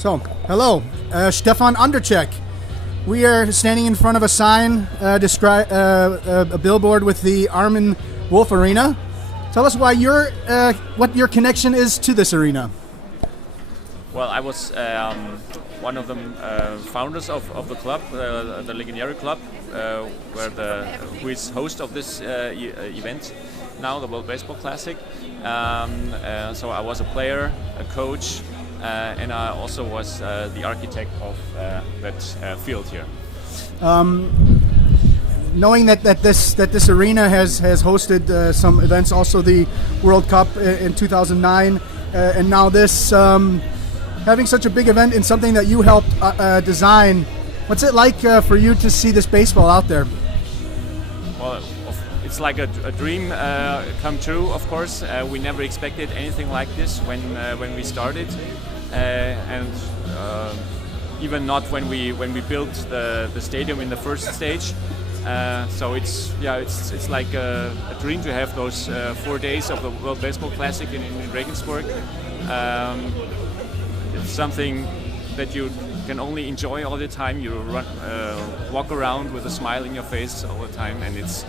So, hello, Stefan Ondracek. We are standing in front of a sign, a billboard with the Armin Wolf Arena. Tell us why what your connection is to this arena. Well, I was one of the founders of the club, the Legendary Club, who is host of this event now, the World Baseball Classic. So I was a player, a coach, and I also was the architect of that field here. Knowing that this arena has hosted some events, also the World Cup in 2009, and now this, having such a big event in something that you helped design, what's it like for you to see this baseball out there? Well, it's like a dream come true. Of course, we never expected anything like this when we started, and even not when we built the stadium in the first stage. So it's like a dream to have those 4 days of the World Baseball Classic in Regensburg. It's something that you can only enjoy all the time. You walk around with a smile in your face all the time, and it's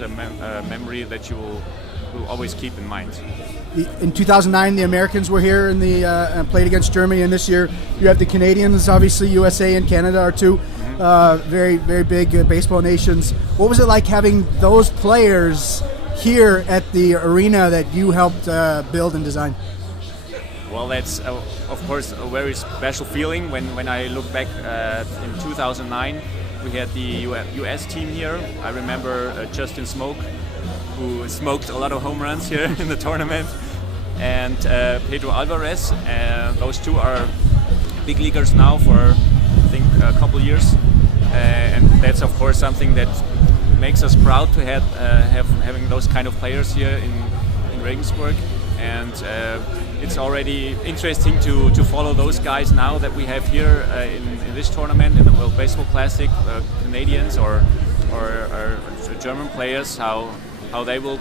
a memory that you will always keep in mind. In 2009, the Americans were here and played against Germany, and this year you have the Canadians. Obviously, USA and Canada are two very, very big baseball nations. What was it like having those players here at the arena that you helped build and design? Well, that's of course a very special feeling when I look back in 2009. We had the US team here. I remember Justin Smoke, who smoked a lot of home runs here in the tournament, and Pedro Alvarez. Those two are big leaguers now for, I think, a couple years, and that's of course something that makes us proud to having those kind of players here in Regensburg. And it's already interesting to follow those guys now that we have here in this tournament, in the World Baseball Classic, Canadians or German players, how they will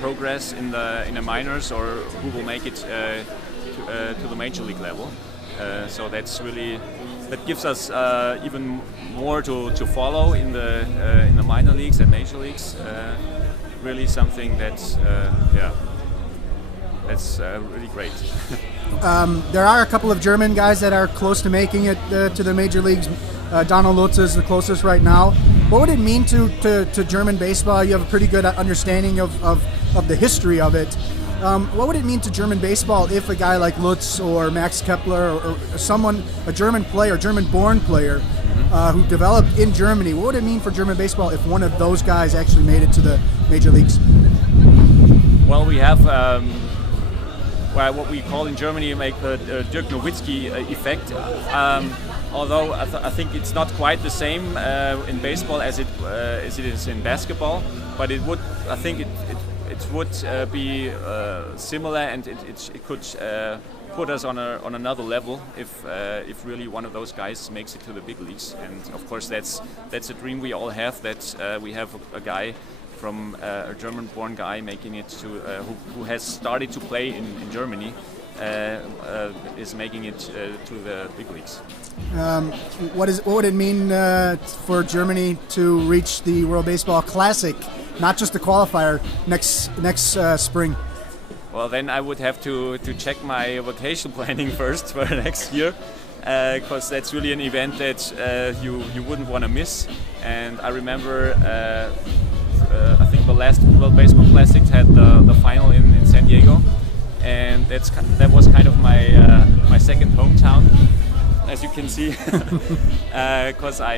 progress in the minors, or who will make it to the major league level. So that gives us even more to follow in the minor leagues and major leagues. Really something that's really great. There are a couple of German guys that are close to making it to the major leagues. Donald Lutz is the closest right now. What would it mean to German baseball? You have a pretty good understanding of the history of it. What would it mean to German baseball if a guy like Lutz or Max Kepler or someone, a German player, German-born player, who developed in Germany, what would it mean for German baseball if one of those guys actually made it to the major leagues? Well, we have what we call in Germany the Dirk Nowitzki effect. Although I think it's not quite the same in baseball as it is in basketball, but it would be similar, and it could put us on another level if really one of those guys makes it to the big leagues. And of course that's a dream we all have, that we have a guy from a German-born guy making it to who has started to play in Germany, is making it to the big leagues. What would it mean for Germany to reach the World Baseball Classic, not just the qualifier, next spring? Well, then I would have to check my vacation planning first for next year, because that's really an event that you wouldn't want to miss. And I remember I think the last World Baseball Classic had the final in San Diego, and that was kind of my second hometown, as you can see, because I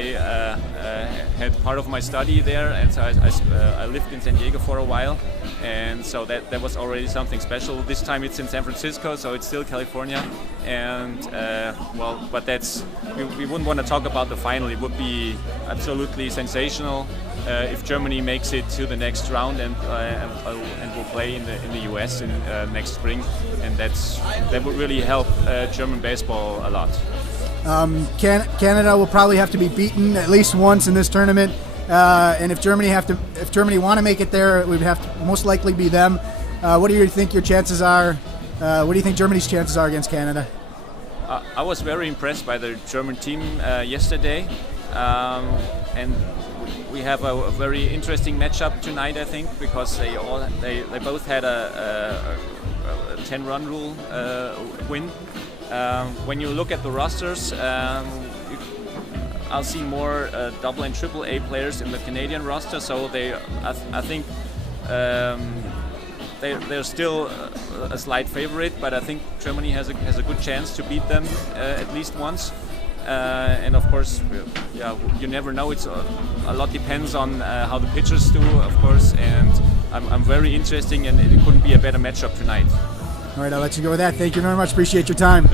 had part of my study there, and so I lived in San Diego for a while, and so that was already something special. This time it's in San Francisco, so it's still California, and but we wouldn't want to talk about the final. It would be absolutely sensational if Germany makes it to the next round and will play in the US in next spring, and that would really help German baseball a lot. Canada will probably have to be beaten at least once in this tournament, and if Germany want to make it there, it would have to most likely be them. What do you think your chances are? What do you think Germany's chances are against Canada? I was very impressed by the German team yesterday, and we have a very interesting matchup tonight, I think, because they both had a 10-run rule win. When you look at the rosters, I'll see more double and triple A players in the Canadian roster, so I think they're still a slight favorite, but I think Germany has a good chance to beat them at least once. And of course, yeah, you never know. It's a lot depends on how the pitchers do, of course. And I'm very interested, and it couldn't be a better matchup tonight. All right, I'll let you go with that. Thank you very much. Appreciate your time.